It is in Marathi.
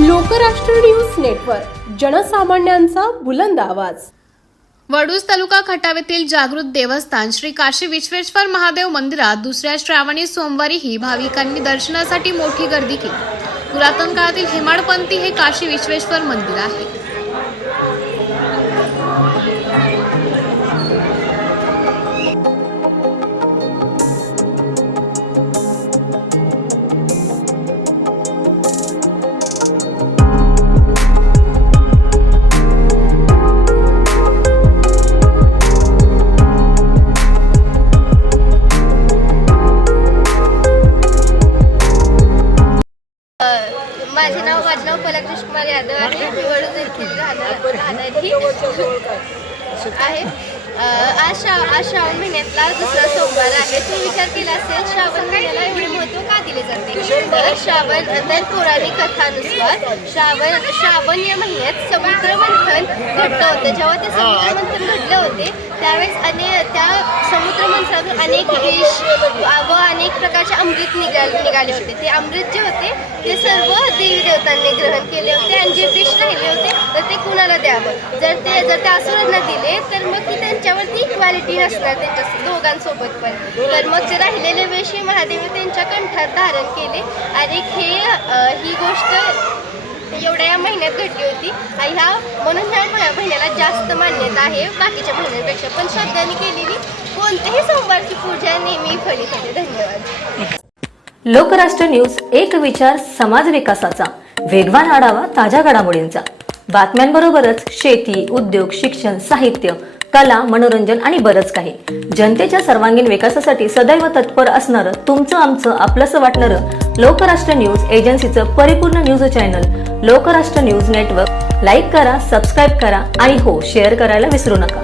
लोकराष्ट्र न्यूज नेटवर्क, जनसामान्यांचा बुलंद आवाज। वडूज तालुका खटाव येथील जागृत देवस्थान श्री काशी विश्वेश्वर महादेव मंदिरात दुसऱ्या श्रावणी सोमवारीही भाविकांनी दर्शनासाठी मोठी गर्दी केली। पुरातन काळातील हेमाडपंथी हे काशी विश्वेश्वर मंदिर आहे। माझे नाव पलक कुमार यादव आहे। मी वडूज येथील राहणारी आहे। आज श्रावण महिन्यातला दुसरा सोमवार आहे। तुम्ही विचार केला असेल श्रावण महिन्याला एवढे महत्त्व का दिले जाते? तर पौराणिक कथानुसार श्रावण या महिन्यात समुद्र मंथन घडलं होतं। जेव्हा ते समुद्र मंथन घडले होते त्यावेळेस त्या समुद्र मंथनातून अनेक विष व अनेक प्रकारचे अमृत निघाले होते। ते अमृत जे होते ते सर्व देवी देवतांनी ग्रहण केले होते आणि जे विष राहिले होते तर ते कुणाला द्यावं। जर ते असुरांना दिले तर मग ती त्यांच्यावरती इक्वॅलिटी नसणार त्यांच्या दोघांसोबत पण। तर मग जे राहिलेले विष हे महादेव त्यांच्या कंठात धारण केले आणि ही गोष्ट एवढ्या या महिन्यात घडली होती। म्हणून ह्या महिन्याला जास्त मान्यता आहे बाकीच्या महिन्यांपेक्षा। पण श्रद्धेने केलेली कोणत्याही सोमवारची पूजा नेहमी फलित होते। धन्यवाद। लोकराष्ट्र न्यूज, एक विचार समाज विकासाचा, वेगवान आढावा ताज्या घडामोडींचा, बातम्यांबरोबरच शेती, उद्योग, शिक्षण, साहित्य, कला, मनोरंजन आणि बरंच काही। जनतेच्या सर्वांगीण विकासासाठी सदैव तत्पर असणारं, तुमचं आमचं आपलंसं वाटणारं लोकराष्ट्र न्यूज एजन्सीचं परिपूर्ण news channel Lokrashtra news network like करा, सबस्क्राईब करा आणि हो, शेअर करायला विसरू नका।